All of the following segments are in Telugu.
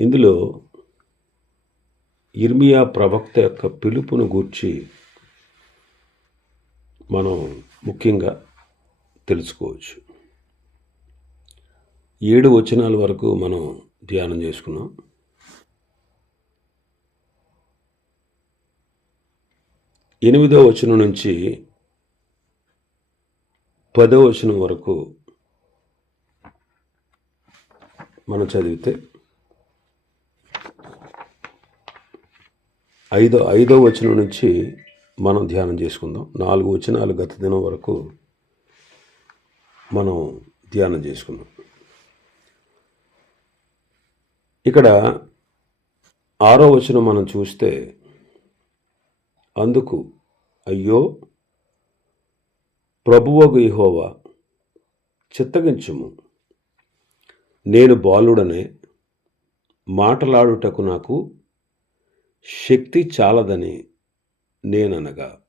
ఇందులో ఇర్మియా ప్రవక్త యొక్క పిలుపును గూర్చి మనం ముఖ్యంగా తెలుసుకోవచ్చు. ఏడు వచనాల వరకు మనం ధ్యానం చేసుకున్నాం. ఎనిమిదో వచనం నుంచి పదో వచనం వరకు మనం చదివితే ఐదో ఐదో వచనం నుంచి మనం ధ్యానం చేసుకుందాం. నాలుగు వచనాలు గత దినం వరకు మనం ధ్యానం చేసుకుందాం. ఇక్కడ ఆరో వచనం మనం చూస్తే అందుకు అయ్యో ప్రభువగు ఇహోవా చిత్తగించుము. నేను బాలుడనే మాటలాడుటకు నాకు శక్తి చాలదని నేననగా.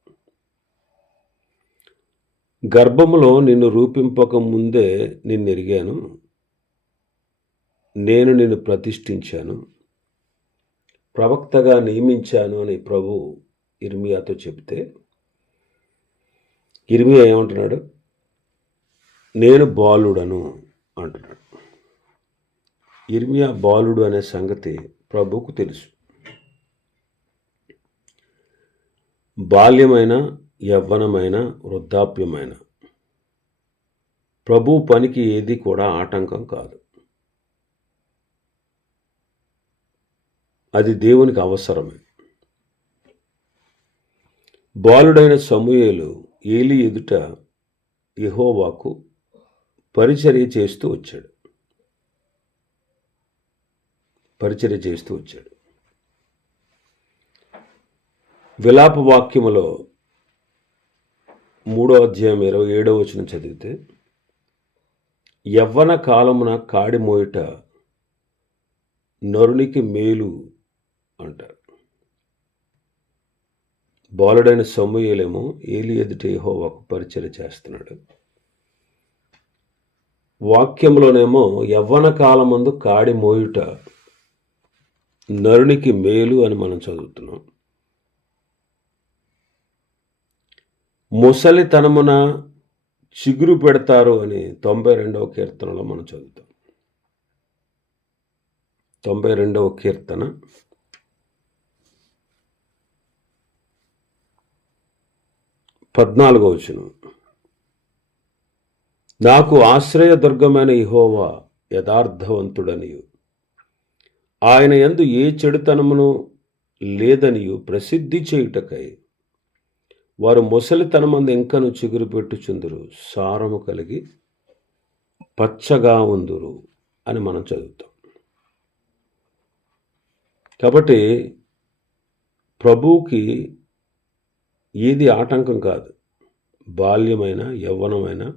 గర్భములో నిన్ను రూపింపక ముందే నిన్ను ఎరిగాను నేను నిన్ను ప్రతిష్ఠించాను. ప్రవక్తగా నియమించాను అని ప్రభు ఇర్మియాతో చెబితే ఇర్మియా ఏమంటున్నాడు? నేను బాలుడను అంటున్నాడు. ఇర్మియా బాలుడు అనే సంగతి ప్రభువుకు తెలుసు. బాల్యమైన యవ్వనమైన వృద్ధాప్యమైన. ప్రభు పనికి ఏది కూడా ఆటంకం కాదు. అది దేవునికి అవసరమే. బాలుడైన సమూయేలు ఏలి ఎదుట యహోవాకు పరిచర్య చేస్తూ వచ్చాడు. పరిచర్య చేస్తూ వచ్చాడు. విలాప వాక్యములో మూడో అధ్యాయం ఇరవై ఏడవ వచ్చిన చదివితే యవ్వన కాలమున కాడిమోయుట నరునికి మేలు అంటారు. బాలుడైన సమూయేలేమో ఏలి ఎదుట యెహోవాకు పరిచయం చేస్తున్నాడు. వాక్యంలోనేమో యవ్వన కాలమందు కాడి మోయుట నరునికి మేలు అని మనం చదువుతున్నాం. ముసలితనమున చిగురు పెడతారు అని తొంభై రెండవ కీర్తనలో మనం చదువుతాం. తొంభై రెండవ కీర్తన. పద్నాలుగో వచనం. నాకు ఆశ్రయదుర్గమైన ఇహోవా యథార్థవంతుడనియు. ఆయన ఎందు ఏ చెడుతనమును లేదనియు ప్రసిద్ధి చేయుటకై వారు ముసలితనమందు ఇంకను చిగురు పెట్టుచుందురు సారము కలిగి పచ్చగా ఉందురు అని మనం చదువుతాం. కాబట్టి ప్రభువుకి ఏది ఆటంకం కాదు. బాల్యమైన యవ్వనమైన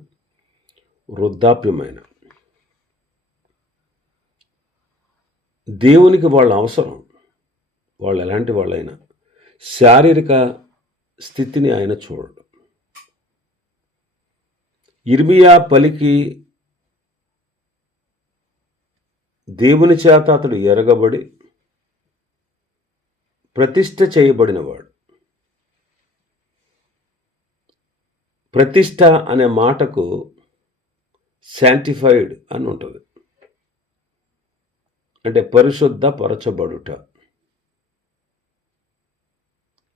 వృద్ధాప్యమైన. దేవునికి వాళ్ళ అవసరం. వాళ్ళు ఎలాంటి వాళ్ళైనా. శారీరక స్థితిని ఆయన చూడడు. ఇర్మియా పలికి దేవుని చేత అతడు ఎరగబడి ప్రతిష్ట చేయబడినవాడు. ప్రతిష్ట అనే మాటకు శాంటిఫైడ్ అని ఉంటుంది. అంటే పరిశుద్ధ పరచబడుట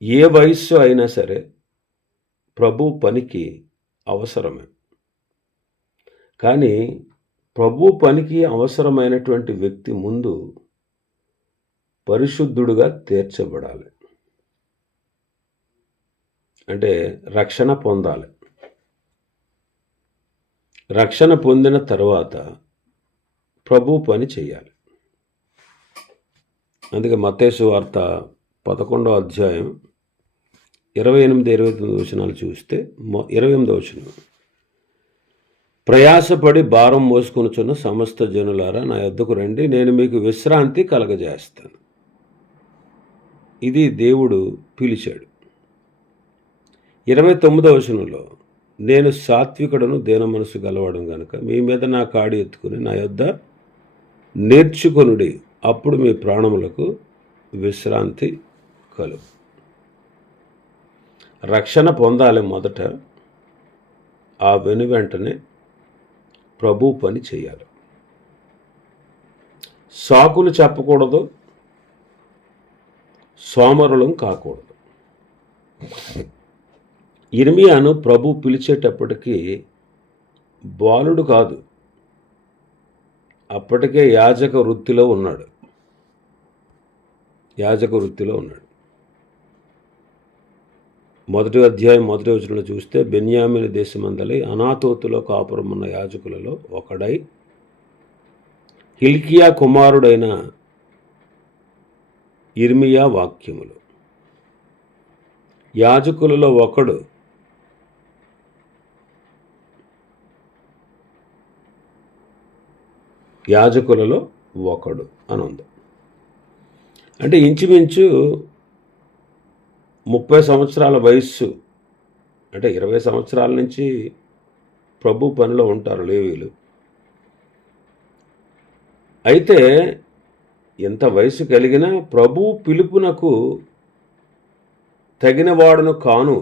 ఏ వయస్సు అయినా సరే ప్రభు పనికి అవసరమే. కానీ ప్రభు పనికి అవసరమైనటువంటి వ్యక్తి ముందు పరిశుద్ధుడుగా తీర్చబడాలి. అంటే రక్షణ పొందాలి. రక్షణ పొందిన తర్వాత ప్రభు పని చేయాలి. అందుకే మతేసు వార్త పదకొండో అధ్యాయం ఇరవై ఎనిమిది ఇరవై తొమ్మిది వచనాలు చూస్తే ఇరవై ఎనిమిదో వచనం. ప్రయాసపడి భారం మోసుకొనుచున్న సమస్త జనులారా నా యొద్దకు రండి నేను మీకు విశ్రాంతి కలగజేస్తాను. ఇది దేవుడు పిలిచాడు. ఇరవై తొమ్మిదవ వచనంలో నేను సాత్వికుడను దేన మనసు గలవాడను గనుక మీ మీద నా కాడి ఎత్తుకుని నా యొద్ద నేర్చుకొనుడి అప్పుడు మీ ప్రాణములకు విశ్రాంతి కలుగు. రక్షణ పొందాలి మొదట. ఆ వెను వెంటనే ప్రభు పని చేయాలి. సాకులు చెప్పకూడదు. సోమరులం కాకూడదు. ఇర్మియాను ప్రభు పిలిచేటప్పటికీ బాలుడు కాదు. అప్పటికే యాజక వృత్తిలో ఉన్నాడు. యాజక వృత్తిలో ఉన్నాడు. మొదటి అధ్యాయం మొదటి వచనంలో చూస్తే బెన్యామిని దేశమందలి అనాతోతులో కాపురం ఉన్న యాజకులలో ఒకడై హిల్కియా కుమారుడైన ఇర్మియా వాక్యములు. యాజకులలో ఒకడు యాజకులలో ఒకడు అని ఉంది అంటే ఇంచుమించు ముప్పై సంవత్సరాల వయస్సు అంటే ఇరవై సంవత్సరాల నుంచి ప్రభు పనిలో ఉంటారు లేవీలు. అయితే ఎంత వయసు కలిగినా ప్రభు పిలుపునకు తగినవాడును కాను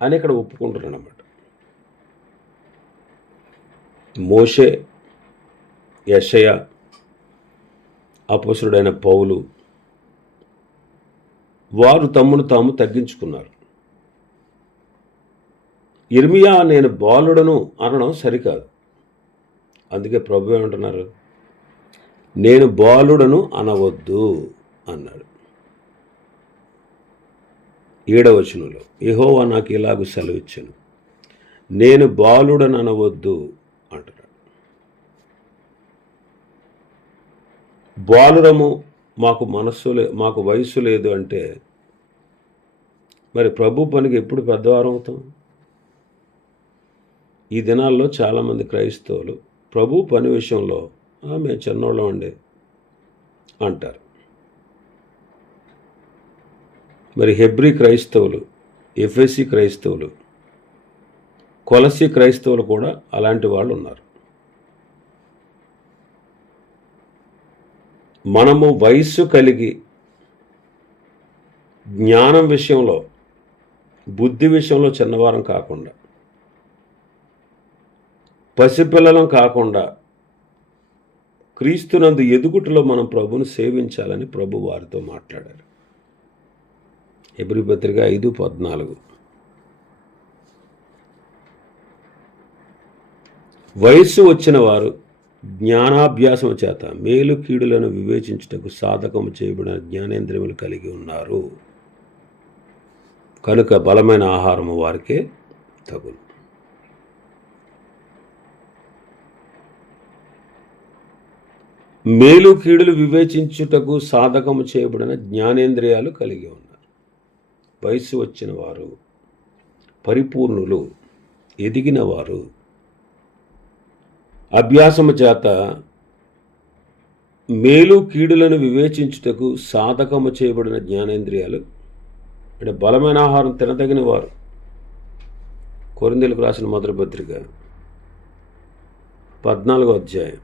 అని ఇక్కడ ఒప్పుకుంటున్నాడు అన్నమాట మోషే యషయ అపసురుడైన పౌలు వారు తమ్మును తాము తగ్గించుకున్నారు. ఇర్మియా నేను బాలుడను అనడం సరికాదు. అందుకే ప్రభు ఏమంటున్నారు? నేను బాలుడను అనవద్దు అన్నాడు. ఏడవచనంలో ఏహోవా నాకు ఇలాగ సెలవిచ్చాను. నేను బాలుడను అనవద్దు అంటున్నాడు. బాలురము మాకు మనస్సు లే మాకు వయస్సు లేదు అంటే మరి ప్రభు పనికి ఎప్పుడు పెద్దవారం అవుతాం? ఈ దినాల్లో చాలామంది క్రైస్తవులు ప్రభు పని విషయంలో మేము చిన్నోళ్ళం అండి అంటారు. మరి హెబ్రి క్రైస్తవులు ఎఫ్ఎసి క్రైస్తవులు కొలసి క్రైస్తవులు కూడా అలాంటి వాళ్ళు ఉన్నారు. మనము వయస్సు కలిగి జ్ఞానం విషయంలో బుద్ధి విషయంలో చిన్నవారం కాకుండా పసిపిల్లలం కాకుండా క్రీస్తునందు ఎదుగుటలో మనం ప్రభును సేవించాలని ప్రభు వారితో మాట్లాడారు. ఎబ్రి పత్రిక ఐదు పద్నాలుగు. వయస్సు వచ్చిన వారు జ్ఞానాభ్యాసము చేత మేలు కీడులను వివేచించుటకు సాధకము చేయబడిన జ్ఞానేంద్రియములు కలిగి ఉన్నారు. కనుక బలమైన ఆహారము వారికే తగులు మేలు కీడులు వివేచించుటకు సాధకము చేయబడిన జ్ఞానేంద్రియాలు కలిగి ఉన్నారు. వయస్సు వచ్చిన వారు పరిపూర్ణులు ఎదిగిన వారు అభ్యాసము చేత మేలు కీడులను వివేచించుటకు సాధకము చేయబడిన జ్ఞానేంద్రియాలు అంటే బలమైన ఆహారం తినదగిన వారు. కొరిందెలకు రాసిన మొదటి పత్రిక పద్నాలుగో అధ్యాయం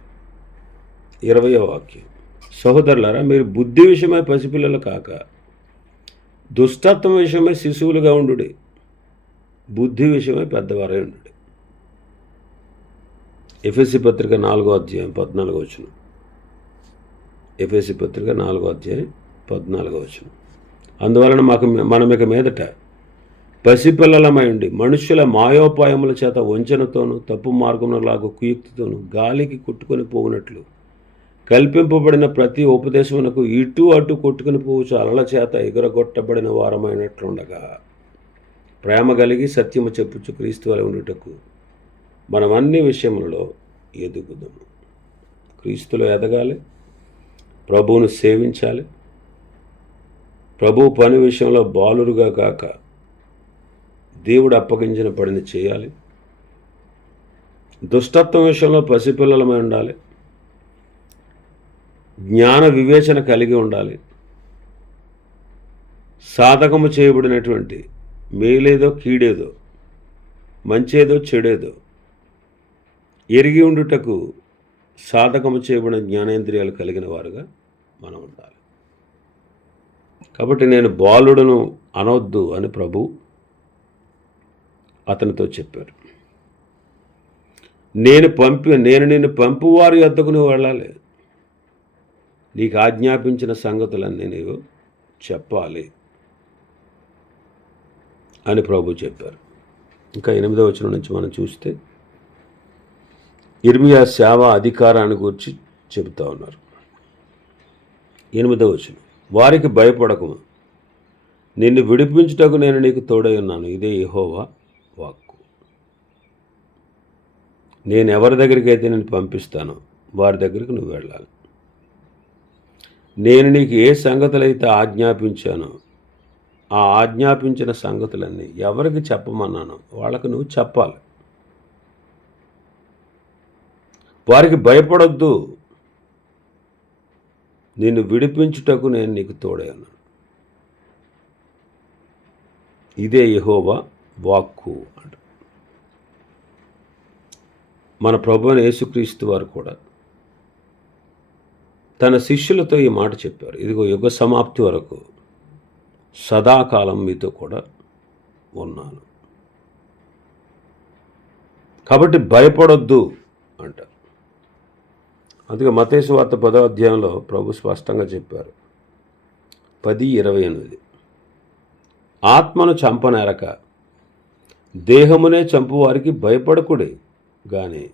ఇరవయో వాక్యం. సహోదరులారా మీరు బుద్ధి విషయమై పసిపిల్లలు కాక దుష్టత్వం విషయమై శిశువులుగా ఉండు బుద్ధి విషయమై పెద్దవారై ఉండు. ఎఫ్ఎస్సి పత్రిక నాలుగో అధ్యాయం పద్నాలుగో వచనం. ఎఫ్ఎస్సి పత్రిక నాలుగో అధ్యాయం పద్నాలుగో వచనం. అందువలన మాకు మనమిక మీదట పసిపిల్లలమై ఉండి మనుషుల మాయోపాయముల చేత వంచనతోనూ తప్పు మార్గములలాగా కుయుక్తితోనూ గాలికి కొట్టుకొని పోవునట్లు కల్పింపబడిన ప్రతి ఉపదేశమునకు ఇటు అటు కొట్టుకుని పోవచ్చు అలల చేత ఎగురగొట్టబడిన వారమైనట్లుండగా ప్రేమ కలిగి సత్యము చెప్పుచు క్రీస్తు వలె ఉండుటకు మనం అన్ని విషయములలో ఎదుగుదాము. క్రీస్తులో ఎదగాలి. ప్రభువును సేవించాలి. ప్రభు పని విషయంలో బాలురుగా కాక దేవుడు అప్పగించిన పనిని చేయాలి. దుష్టత్వం విషయంలో పసిపిల్లలమై ఉండాలి. జ్ఞాన వివేచన కలిగి ఉండాలి. సాధకము చేయబడినటువంటి మేలేదో కీడేదో మంచేదో చెడేదో ఎరిగి ఉండుటకు సాధకము చేయబడిన జ్ఞానేంద్రియాలు కలిగిన వారుగా మనం ఉండాలి కాబట్టి నేను బాలుడును అనవద్దు అని ప్రభు అతనితో చెప్పారు నేను పంపి నేను నిన్ను పంపువారి వద్దకు నువ్వు వెళ్ళాలి. నీకు ఆజ్ఞాపించిన సంగతులన్నీ నీవు చెప్పాలి అని ప్రభు చెప్పారు. ఇంకా ఎనిమిదవ వచనం నుంచి మనం చూస్తే ఇర్మియా సేవ అధికారాన్ని గురించి చెబుతా ఉన్నారు. ఎనిమిదవ వచనం. వారికి భయపడకము నిన్ను విడిపించుటకు నేను నీకు తోడై ఉన్నాను. ఇదే ఇహోవా వాక్కు. నేను ఎవరి దగ్గరికి అయితే నేను పంపిస్తానో వారి దగ్గరికి నువ్వు వెళ్ళాలి. నేను నీకు ఏ సంగతులైతే ఆజ్ఞాపించానో ఆ ఆజ్ఞాపించిన సంగతులన్నీ ఎవరికి చెప్పమన్నానో వాళ్ళకు నువ్వు చెప్పాలి. వారికి భయపడొద్దు. నిన్ను విడిపించుటకు నేను నీకు తోడే ఉన్నాను ఇదే యహోవా వాక్కు అంట. మన ప్రభు యేసుక్రీస్తు వారు కూడా తన శిష్యులతో ఈ మాట చెప్పారు. ఇదిగో యుగ సమాప్తి వరకు సదాకాలం మీతో కూడా ఉన్నాను. కాబట్టి భయపడొద్దు అంటారు అందుకే మతేసు వార్త పదో అధ్యాయంలో ప్రభు స్పష్టంగా చెప్పారు. పది ఇరవై ఎనిమిది. ఆత్మను చంపనేరక దేహమునే చంపువారికి భయపడకుడే గాని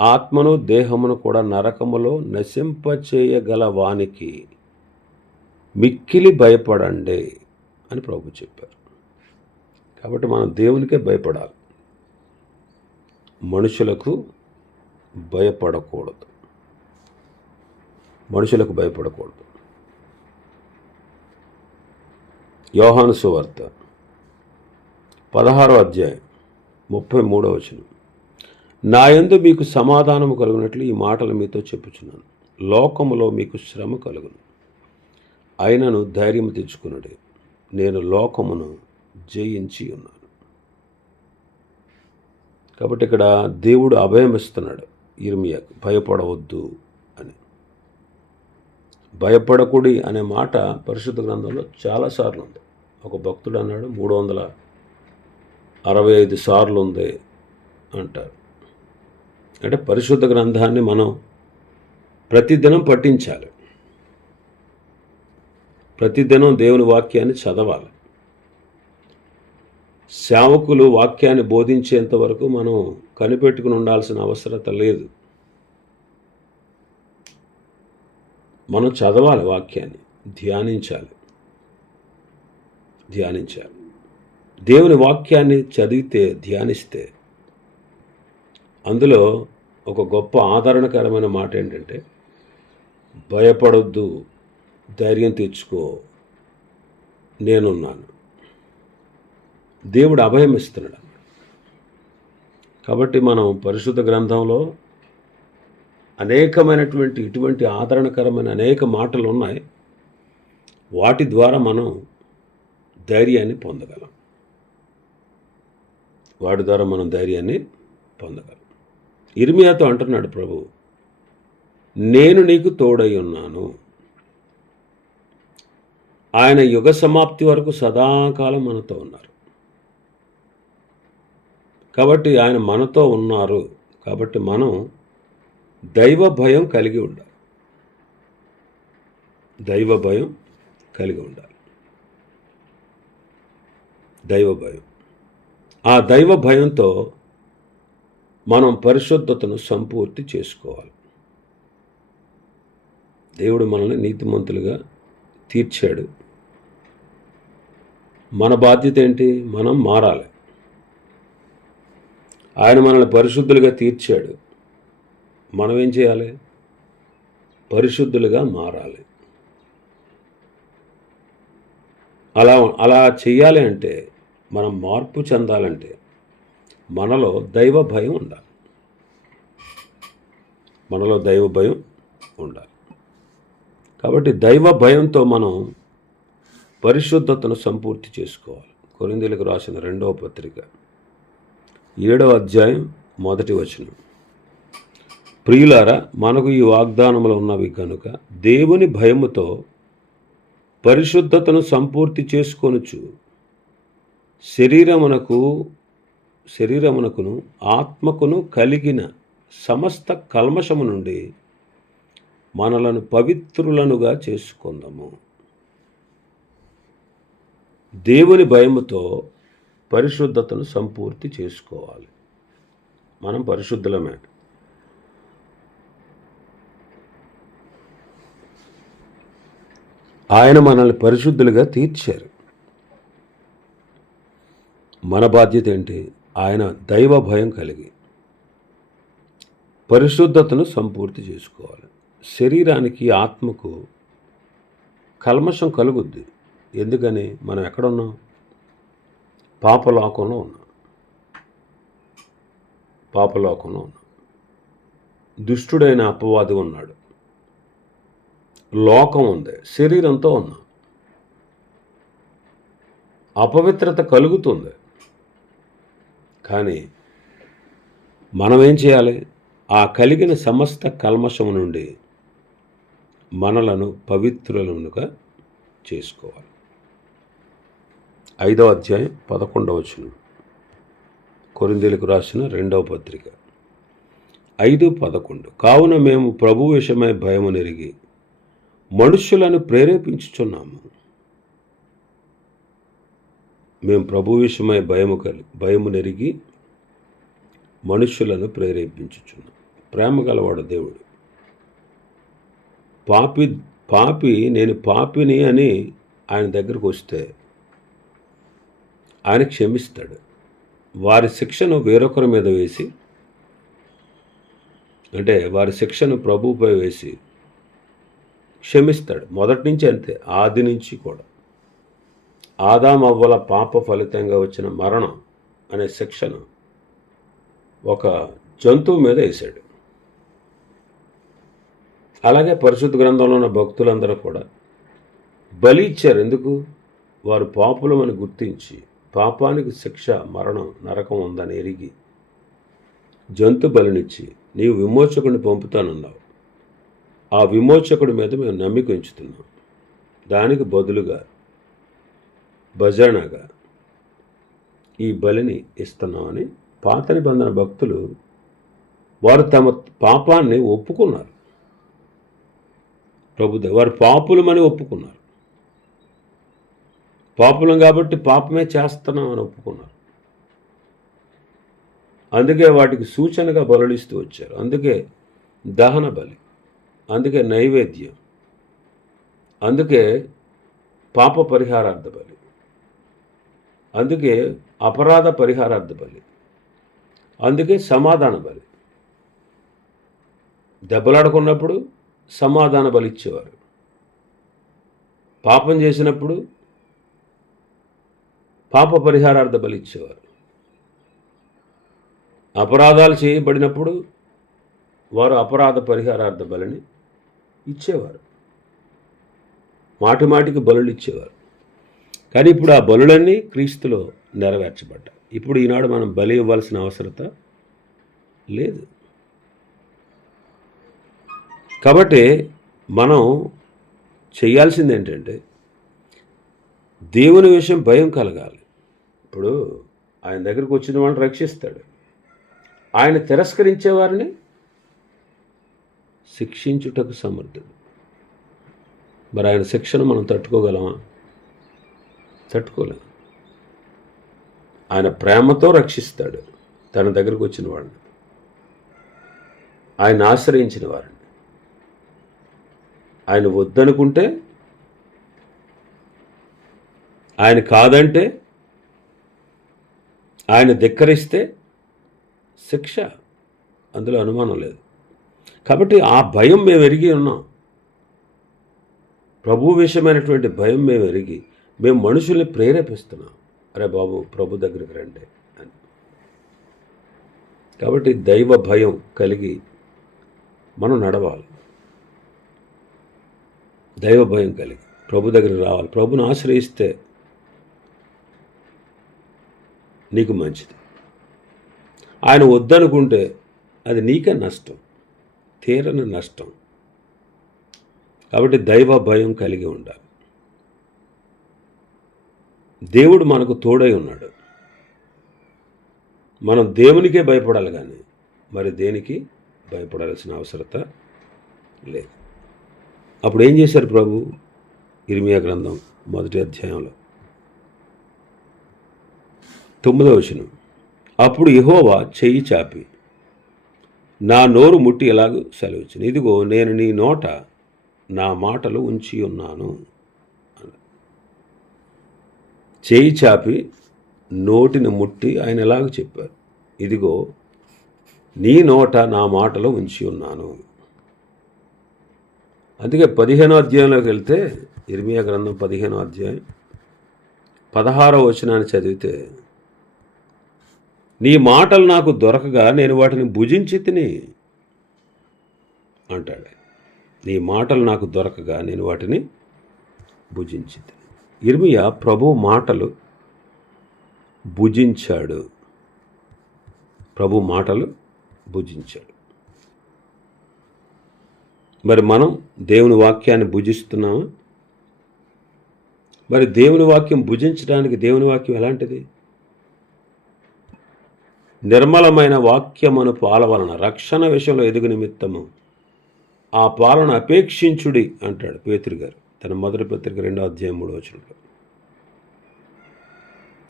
ఆత్మను దేహమును కూడా నరకములో నశింపచేయగల వానికి మిక్కిలి భయపడండి అని ప్రభు చెప్పారు. కాబట్టి మనం దేవునికే భయపడాలి. మనుషులకు భయపడకూడదు. మనుషులకు భయపడకూడదు. యోహాను సువార్త పదహారో అధ్యాయం ముప్పై మూడో వచనం. నాయందు మీకు సమాధానము కలుగునట్లు ఈ మాటలు మీతో చెప్పుచున్నాను. లోకములో మీకు శ్రమ కలుగును. అయినను ధైర్యం తెచ్చుకున్నడే నేను లోకమును జయించి ఉన్నాను. కాబట్టి ఇక్కడ దేవుడు అభయం ఇస్తున్నాడు ఇర్మియాకు భయపడవద్దు. భయపడకుడి అనే మాట పరిశుద్ధ గ్రంథంలో చాలాసార్లు ఉంది. ఒక భక్తుడు అన్నాడు మూడు వందల అరవై ఐదు సార్లు ఉంది అంటారు. అంటే పరిశుద్ధ గ్రంథాన్ని మనం ప్రతిదినం పఠించాలి. ప్రతిదినం దేవుని వాక్యాన్ని చదవాలి. సేవకులు వాక్యాన్ని బోధించేంత వరకు మనం కనిపెట్టుకుని ఉండాల్సిన అవసరత లేదు. మనం చదవాలి వాక్యాన్ని. ధ్యానించాలి. ధ్యానించాలి. దేవుని వాక్యాన్ని చదివితే ధ్యానిస్తే అందులో ఒక గొప్ప ఆదరణకరమైన మాట ఏంటంటే భయపడొద్దు ధైర్యం తెచ్చుకో నేనున్నాను. దేవుడు అభయం ఇస్తున్నాడు కాబట్టి మనం పరిశుద్ధ గ్రంథంలో అనేకమైనటువంటి ఇటువంటి ఆదరణకరమైన అనేక మాటలు ఉన్నాయి వాటి ద్వారా మనం ధైర్యాన్ని పొందగలం. వాటి ద్వారా మనం ధైర్యాన్ని పొందగలం. ఇర్మియాతో అంటున్నాడు ప్రభు నేను నీకు తోడై ఉన్నాను. ఆయన యుగ సమాప్తి వరకు సదాకాలం మనతో ఉన్నారు. కాబట్టి ఆయన మనతో ఉన్నారు. కాబట్టి మనం దైవ భయం కలిగి ఉండాలి. దైవ భయం కలిగి ఉండాలి. దైవ భయం ఆ దైవ భయంతో మనం పరిశుద్ధతను సంపూర్తి చేసుకోవాలి. దేవుడు మనల్ని నీతిమంతులుగా తీర్చాడు. మన బాధ్యత ఏంటి? మనం మారాలి. ఆయన మనల్ని పరిశుద్ధులుగా తీర్చాడు. మనం ఏం చేయాలి? పరిశుద్ధులుగా మారాలి. అలా అలా చెయ్యాలి అంటే మనం మార్పు చెందాలంటే మనలో దైవ భయం ఉండాలి. మనలో దైవ భయం ఉండాలి. కాబట్టి దైవ భయంతో మనం పరిశుద్ధతను సంపూర్తి చేసుకోవాలి. కొరిందీలకు రాసిన రెండవ పత్రిక ఏడవ అధ్యాయం మొదటి వచనం. ప్రియులారా మనకు ఈ వాగ్దానములు ఉన్నవి కనుక దేవుని భయముతో పరిశుద్ధతను సంపూర్తి చేసుకొనుచు శరీరమునకు శరీరమునకును ఆత్మకును కలిగిన సమస్త కల్మషము నుండి మనలను పవిత్రులనుగా చేసుకుందాము. దేవుని భయముతో పరిశుద్ధతను సంపూర్తి చేసుకోవాలి. మనం పరిశుద్ధులమే. ఆయన మనల్ని పరిశుద్ధులుగా తీర్చారు. మన బాధ్యత ఏంటి? ఆయన దైవ భయం కలిగి పరిశుద్ధతను సంపూర్తి చేసుకోవాలి. శరీరానికి ఆత్మకు కల్మషం కలుగుద్ది. ఎందుకని? మనం ఎక్కడున్నాం? పాపలోకంలో ఉన్నాం. పాపలోకంలో ఉన్నాం. దుష్టుడైన అపవాది ఉన్నాడు. లోకం ఉంది శరీరంతో ఉన్నాం అపవిత్రత కలుగుతుంది. కానీ మనం ఏం చేయాలి? ఆ కలిగిన సమస్త కల్మషము నుండి మనలను పవిత్రులనుగా చేసుకోవాలి. ఐదవ అధ్యాయం పదకొండవ వచనం. కొరిందేలకు రాసిన రెండవ పత్రిక. ఐదు పదకొండు. కావున మేము ప్రభు విషయమై భయము నెరిగి మనుష్యులను ప్రేరేపించుచున్నాము. మేము ప్రభు విషయమై భయము కలి భయము నెరిగి మనుష్యులను ప్రేరేపించుచున్నాం. ప్రేమ గలవాడు దేవుడు. పాపి పాపి నేను పాపిని అని ఆయన దగ్గరకు వస్తే ఆయన క్షమిస్తాడు. వారి శిక్షను వేరొకరి మీద వేసి అంటే వారి శిక్షను ప్రభువుపై వేసి క్షమిస్తాడు. మొదటి నుంచి అంతే ఆది నుంచి కూడా. ఆదామవ్వల పాప ఫలితంగా వచ్చిన మరణం అనే శిక్షను ఒక జంతువు మీద వేశాడు. అలాగే పరిశుద్ధ గ్రంథంలో ఉన్న భక్తులందరూ కూడా బలి ఇచ్చారు. ఎందుకు? వారు పాపులమని గుర్తించి పాపానికి శిక్ష మరణం నరకం ఉందని ఎరిగి జంతు బలినిచ్చి నీవు విమోచకుని పంపుతానన్నావు. ఆ విమోచకుడి మీద మేము నమ్మిక ఉంచుతున్నాం. దానికి బదులుగా భజనగా ఈ బలిని ఇస్తున్నామని పాత నిబంధన భక్తులు వారు తమ పాపాన్ని ఒప్పుకున్నారు. ప్రభుదే వారు పాపులమని ఒప్పుకున్నారు. పాపులం కాబట్టి పాపమే చేస్తున్నామని ఒప్పుకున్నారు. అందుకే వాటికి సూచనగా బలుడిస్తూ వచ్చారు. అందుకే దహన బలి. అందుకే నైవేద్యం. అందుకే పాప పరిహారార్థ బలి. అందుకే అపరాధ పరిహారార్థ బలి. అందుకే సమాధాన బలి. దెబ్బలాడుకున్నప్పుడు సమాధాన బలి ఇచ్చేవారు పాపం చేసినప్పుడు పాప పరిహారార్థ బలి ఇచ్చేవారు అపరాధాలు చేయబడినప్పుడు వారు అపరాధ పరిహారార్థ బలిని ఇచ్చేవారు. మాటిమాటికి బలులు ఇచ్చేవారు. కానీ ఇప్పుడు ఆ బలులన్నీ క్రీస్తులో నెరవేర్చబడ్డాయి. ఇప్పుడు ఈనాడు మనం బలి ఇవ్వాల్సిన అవసరత లేదు. కాబట్టి మనం చేయాల్సింది ఏంటంటే దేవుని విషయం భయం కలగాలి. ఇప్పుడు ఆయన దగ్గరికి వచ్చిన వాడిని రక్షిస్తాడు. ఆయన తిరస్కరించే వారిని శిక్షించుటకు సమర్థుడు. మరి ఆయన శిక్షను మనం తట్టుకోగలమా? తట్టుకోలేము ఆయన ప్రేమతో రక్షిస్తాడు తన దగ్గరకు వచ్చిన వాడిని. ఆయన ఆశ్రయించిన వారిని. ఆయన వద్దనుకుంటే ఆయన కాదంటే ఆయన ధిక్కరిస్తే శిక్ష అందులో అనుమానం లేదు. కాబట్టి ఆ భయం మేము ఎరిగి ఉన్నాం. ప్రభు విషయమైనటువంటి భయం మేము ఎరిగి మేము మనుషుల్ని ప్రేరేపిస్తున్నాం. అరే బాబు ప్రభు దగ్గరికి రండి అని. కాబట్టి దైవ భయం కలిగి మనం నడవాలి. దైవ భయం కలిగి ప్రభు దగ్గరికి రావాలి. ప్రభుని ఆశ్రయిస్తే నీకు మంచిది. ఆయన వద్దనుకుంటే అది నీకే నష్టం. తీరని నష్టం. కాబట్టి దైవ భయం కలిగి ఉండాలి. దేవుడు మనకు తోడై ఉన్నాడు. మనం దేవునికే భయపడాలి కానీ మరి దేనికి భయపడాల్సిన అవసరత లేదు. అప్పుడు ఏం చేశారు ప్రభు? ఇర్మియా గ్రంథం మొదటి అధ్యాయంలో. తొమ్మిదవ వచనం. అప్పుడు ఇహోవా చెయ్యి చాపి నా నోరు ముట్టి ఎలాగూ సెలవిచ్చింది. ఇదిగో నేను నీ నోట నా మాటలు ఉంచి ఉన్నాను చేయి చాపి నోటిని ముట్టి ఆయన ఎలాగ చెప్పారు. ఇదిగో నీ నోట నా మాటలు ఉంచి ఉన్నాను. అందుకే పదిహేనో అధ్యాయంలోకి వెళ్తే ఇర్మియా గ్రంథం పదిహేనో అధ్యాయం పదహారో వచనాన్ని చదివితే నీ మాటలు నాకు దొరకగా నేను వాటిని భుజించి తిని అంటాడు. నీ మాటలు నాకు దొరకగా నేను వాటిని భుజించి తిని. ఇర్మియా ప్రభు మాటలు భుజించాడు. ప్రభు మాటలు భుజించాడు. మరి మనం దేవుని వాక్యాన్ని భుజిస్తున్నామా? మరి దేవుని వాక్యం భుజించడానికి దేవుని వాక్యం ఎలాంటిది? నిర్మలమైన వాక్యమును పాలవలన రక్షణ విషయంలో ఎదుగు నిమిత్తము ఆ పాలన అపేక్షించుడి అంటాడు పేతృగారు గారు తన మొదటి పత్రిక రెండో అధ్యాయం మూడో వచనంలో.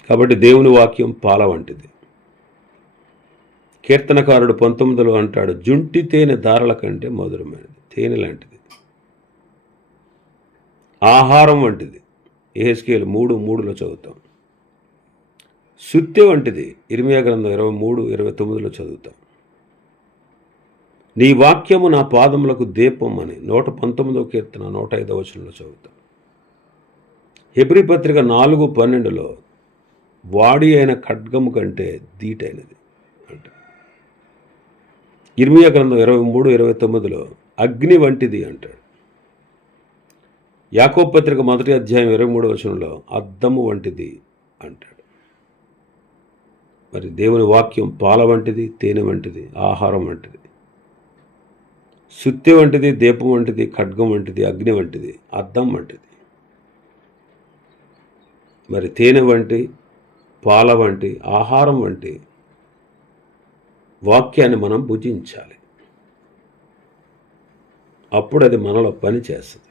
కాబట్టి దేవుని వాక్యం పాల వంటిది. కీర్తనకారుడు పంతొమ్మిదిలో అంటాడు జుంటి తేనె దారల కంటే మధురమైనది తేనె లాంటిది. ఆహారం వంటిది. ఏహెస్కేలు మూడు మూడులో చదువుతాం. సుత్తి వంటిది. ఇరిమియా గ్రంథం ఇరవై మూడు ఇరవై తొమ్మిదిలో చదువుతాం. నీ వాక్యము నా పాదములకు దీపం అని నూట పంతొమ్మిదవ కీర్తన నూట ఐదవ వచనంలో చదువుతాం. హెబ్రి పత్రిక నాలుగు పన్నెండులో వాడి అయిన ఖడ్గము కంటే దీటైనది అంట. ఇర్మియా గ్రంథం ఇరవై మూడు ఇరవై తొమ్మిదిలో అగ్ని వంటిది అంటాడు. యాకోపత్రిక మొదటి అధ్యాయం ఇరవై మూడు వచనంలో అద్దము వంటిది అంటాడు. మరి దేవుని వాక్యం పాల వంటిది తేనె వంటిది ఆహారం వంటిది. సుత్తి వంటిది దీపం వంటిది ఖడ్గం వంటిది అగ్ని వంటిది అద్దం వంటిది. మరి తేనె వంటి పాల వంటి ఆహారం వంటి వాక్యాన్ని మనం భుజించాలి. అప్పుడు అది మనలో పని చేస్తుంది.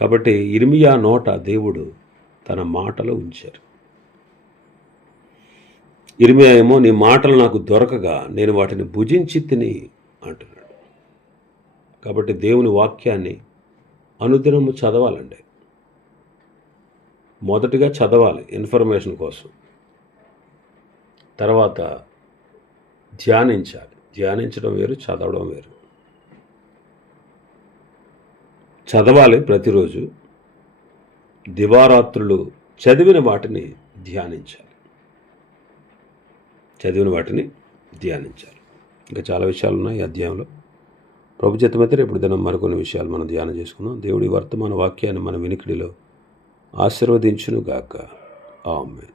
కాబట్టి ఇర్మియా నోట దేవుడు తన మాటలు ఉంచారు. ఇర్మియా ఏమో నీ మాటలు నాకు దొరకగా నేను వాటిని భుజించి తిని అంటున్నాడు. కాబట్టి దేవుని వాక్యాన్ని అనుదినము చదవాలండి. మొదటిగా చదవాలి ఇన్ఫర్మేషన్ కోసం. తర్వాత ధ్యానించాలి. ధ్యానించడం వేరు చదవడం వేరు. చదవాలి ప్రతిరోజు. దివారాత్రులు చదివిన వాటిని ధ్యానించాలి. చదివిన వాటిని ధ్యానించాలి. ఇంకా చాలా విషయాలు ఉన్నాయి ఈ అధ్యాయంలో. ప్రభు చిత్తమైతే రేపు దినం మరికొన్ని విషయాలు మనం ధ్యానం చేసుకున్నాం దేవుడి వర్తమాన వాక్యాన్ని మన వినికిడిలో ఆశీర్వదించును గాక ఆమె